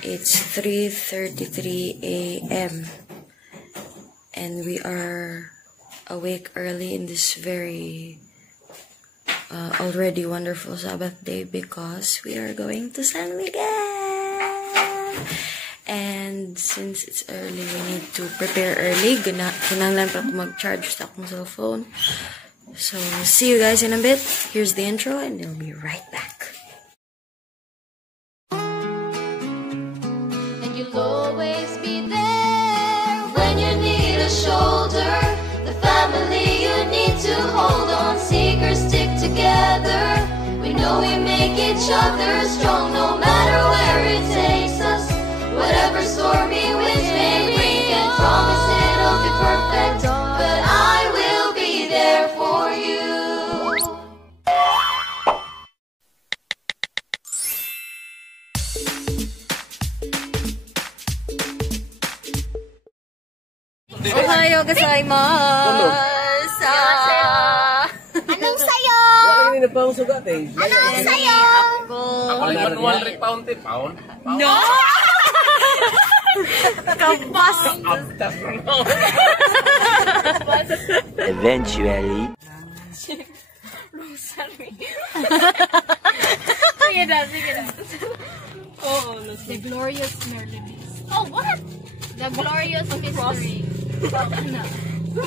It's 3:33 a.m. and we are awake early in this very already wonderful Sabbath day because we are going to San Miguel. And since it's early, we need to prepare early. Kinanglan pa ako mag-charge sa akong cellphone. So, see you guys in a bit. Here's the intro and we'll be right back. And you'll always be there when you need a shoulder. The family you need to hold on. Seek or stick together. We know we make each other strong no matter where it takes us. Whatever stormy winds may bring, can't promise it'll be perfect, but I will be there for you. Ohayo gozaimasu. Anong sayo? Wala yung napang sugat eh. Anong sayo? Ako lang 100 pound eh. Pound? No! Kabas! Eventually. Rosary. Sige na. Oh, the glorious Merlibis. Oh, what? The glorious history.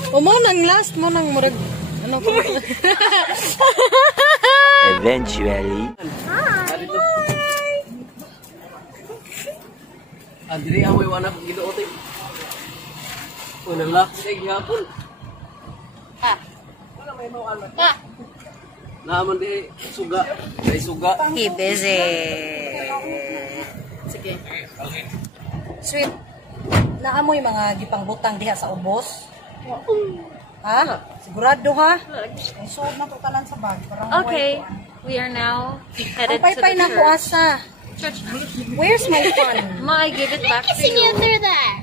O mo nang last mo nang murag ano ko. Eventually. Andri away wanak giluot eh. Una lak sig yapon. Wala may mawala. Naman di suga. Ay suga. He busy. Sige. Sweet. Naamoy mga gipangbutang diha sa ubos. Ha? Sigurado ha? Ang suod na to tanan sa bag. Okay, we are now headed Ang to the paypay na ko church. asa. Where's my phone? Ma, I give it back to Kissing you you. through there.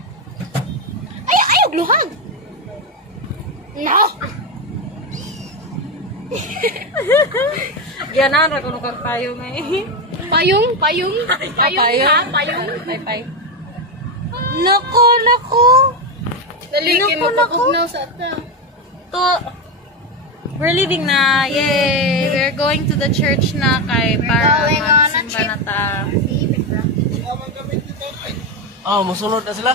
Ayaw gluhag. No. Yan na, nakuno kang tayo ngayon. Payung. Payong. Paypay. Nako. Nalikin mo pagugnaw sa ata. We're leaving na. Yay! We're going to the church na kay para going on a magsimba trip. na ta. Ah, musunod na sila.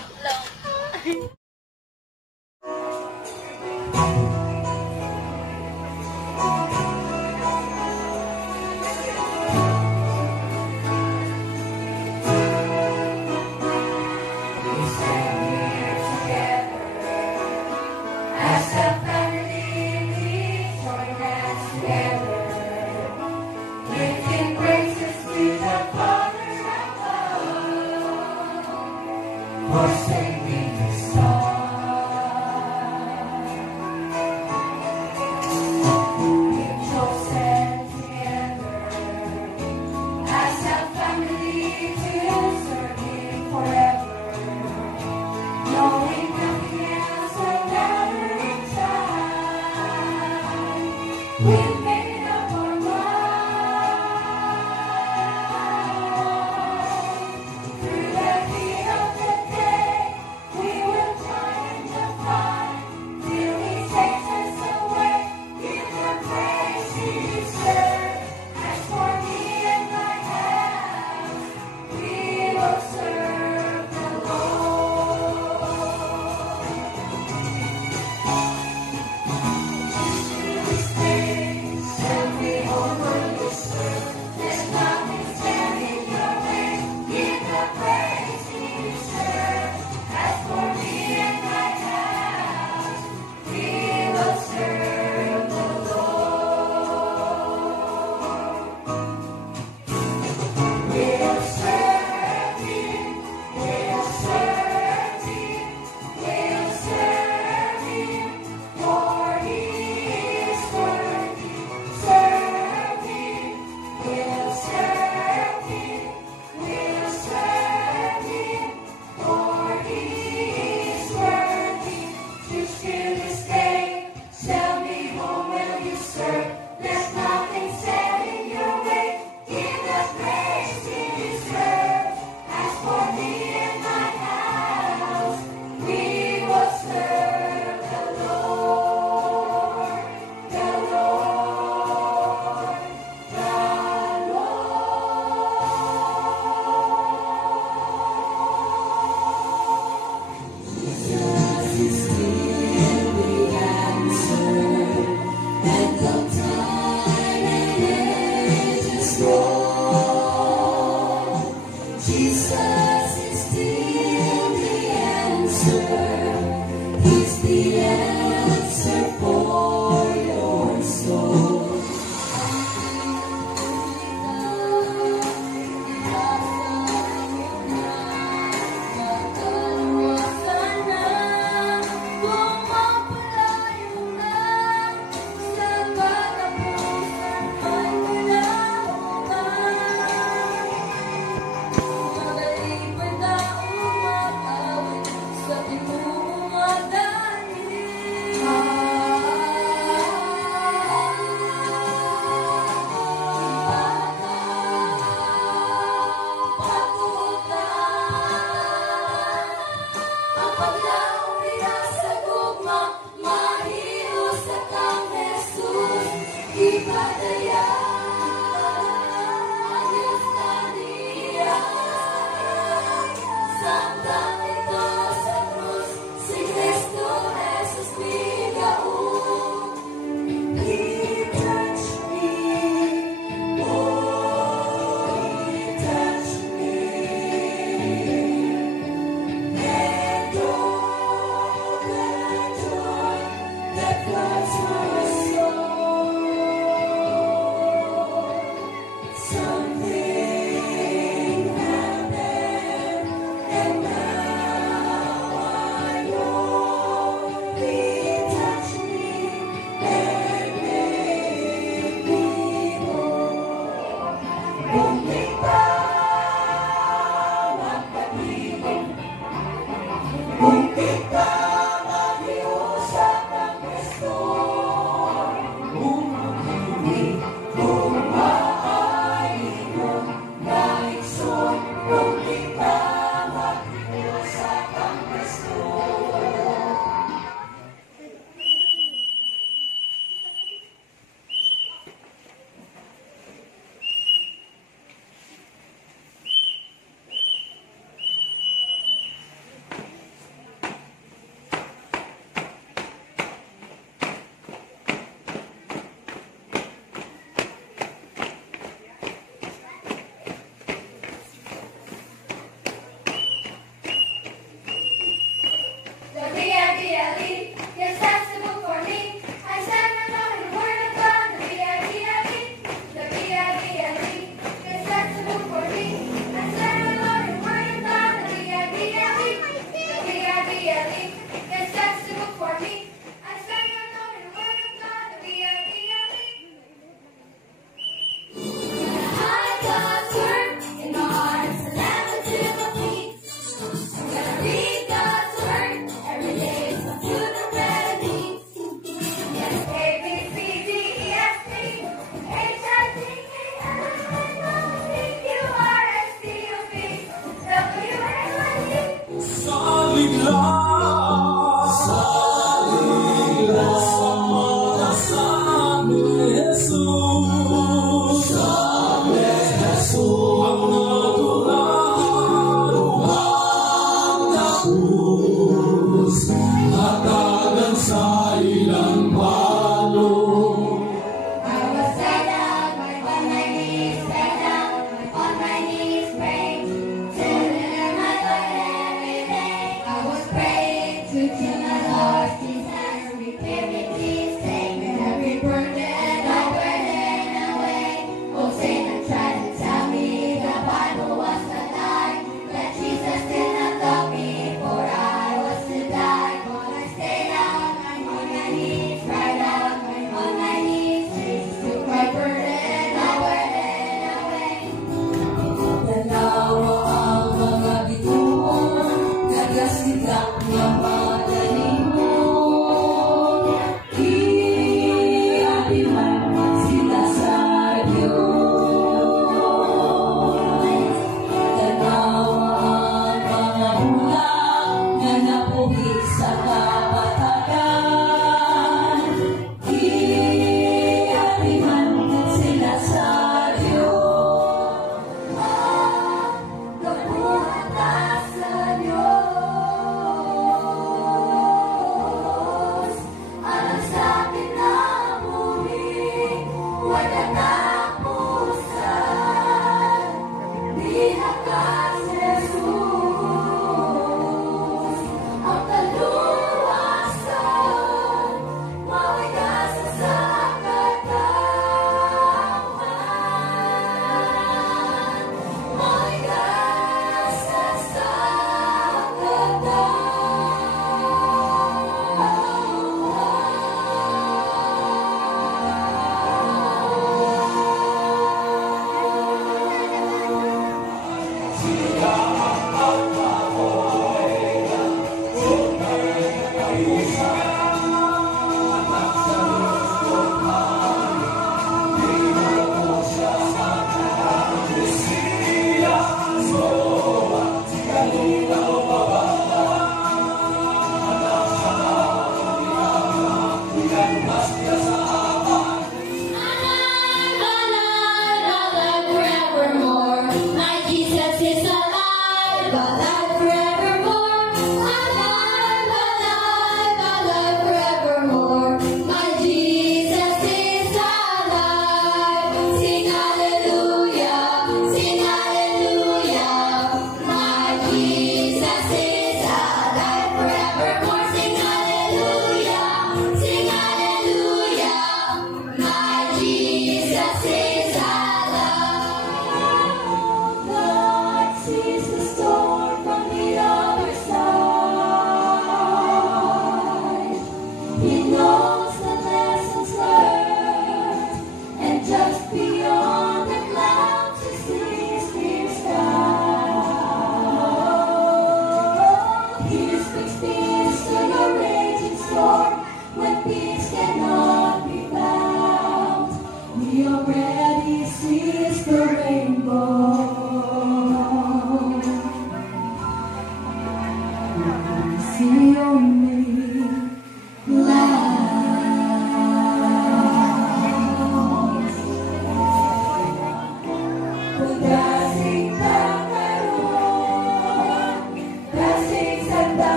Ang kaluwasan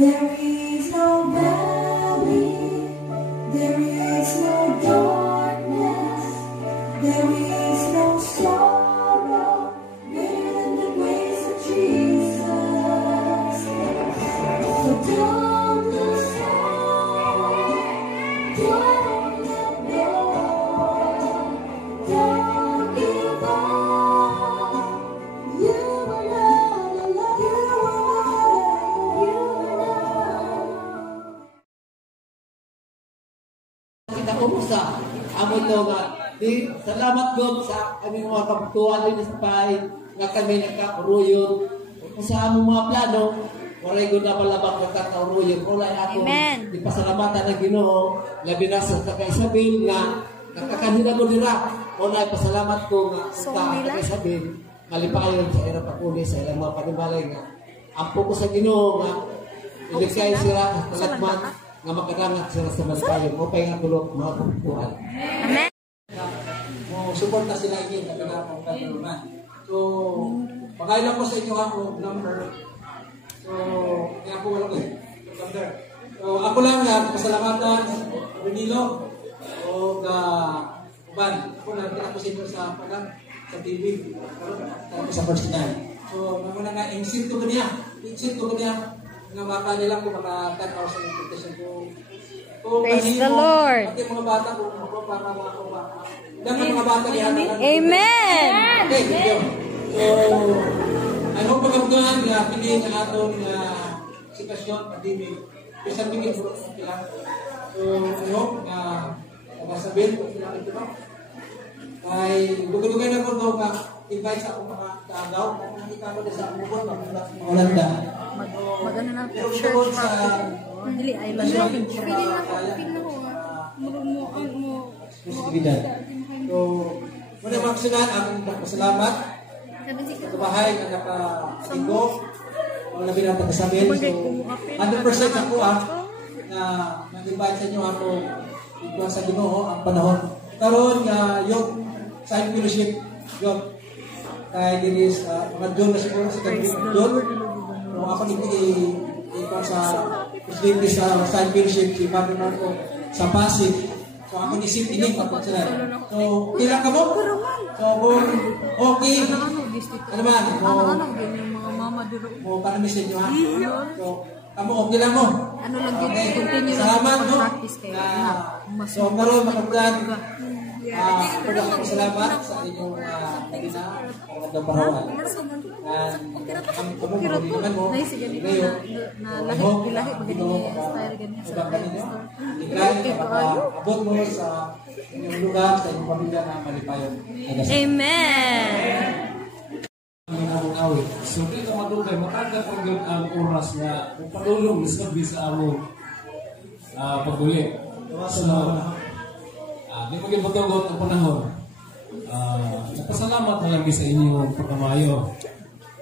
There is no valley, there is no darkness, there is no sorrow greater than the grace of Jesus. So don't lose heart, don't let go, don't give up. You are not alone, you are not. Kita umusta amo ito nga di salamat God sa aming mga kabutuan din sa pahay nga kami nagkauruyod kung sa among mga plano waray God na malabang nagkakauruyod ulay ako di pasalamatan ng Ginoo labi na sa Kakaisabel nga nakakanina ko nila ulay pasalamat ko nga sa Kakaisabel malipayon sa irap pakuli sa ilang mga panibalay nga ampo ko sa Ginoo nga ilikay sila kalagman nga makadangat sila sa malipayon o pay nga tulog mga kabutuan. Amen. Support na sila again na pinapang katulungan. So, pagkailan ko sa inyo ako number. So, kaya po wala ko number. So, ako lang nga, pasalamatan, Benilo, o Uban. Ako lang, ako sa inyo sa palang, sa TV, ako sa personal. So, naman nga, insit ko niya, nga baka nila kung makatanaw sa invitation ko. Praise the Lord. At yung mga bata ko, ako para mga bata. Dapat mga bata yan. Amen. Okay, thank you. So, I hope magandaan na pili ng atong sitwasyon, pandemic. Kasi bigyan po sila. So, I hope na nakasabihin po sila ito ba? Ay, lugay na po ito nga invite sa akong mga kaagaw. Nakikita ko na sa akong mga Holanda. Magano na Pero bukod sa dili ay lang. Pili na ko nga. Mo responsibilidad. So, muna magsunan akong pasalamat sa bahay na naka-linggo o labi na pagkasabihin. So, 100% ako na nag-invite sa inyo ako ito sa Ginoo ang panahon. Karon nga yung side fellowship yung kaya din is mga John na siguro sa John. So, ako ikaw sa presidente sa side fellowship si Father Marco sa Pasig. So, ako isip ini kapag sila. So, ilang ka mo? So, kung okay, ano ba? Mo panamisin nyo ha? So, kamo okay lang mo? Ano lang yun? Okay. Continue Salamat lang mo. practice kayo. So, karoon makaplan. Salamat sa inyong pagina ng parawan. Ang pamumulitan mo ngayon, na lahi magiging style ganyan sa abot mo sa inyong lugar, sa inyong pamilya na malipayon. Amen. So, dito madugay, matanda po ang oras na padulong sa among paguli. So, di mo gipatugot ang panahon. Napasalamat na lang sa inyong pagkamayo.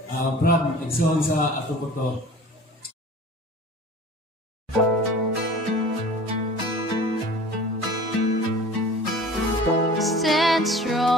Brad, igsoon sa ato po to. Stand strong.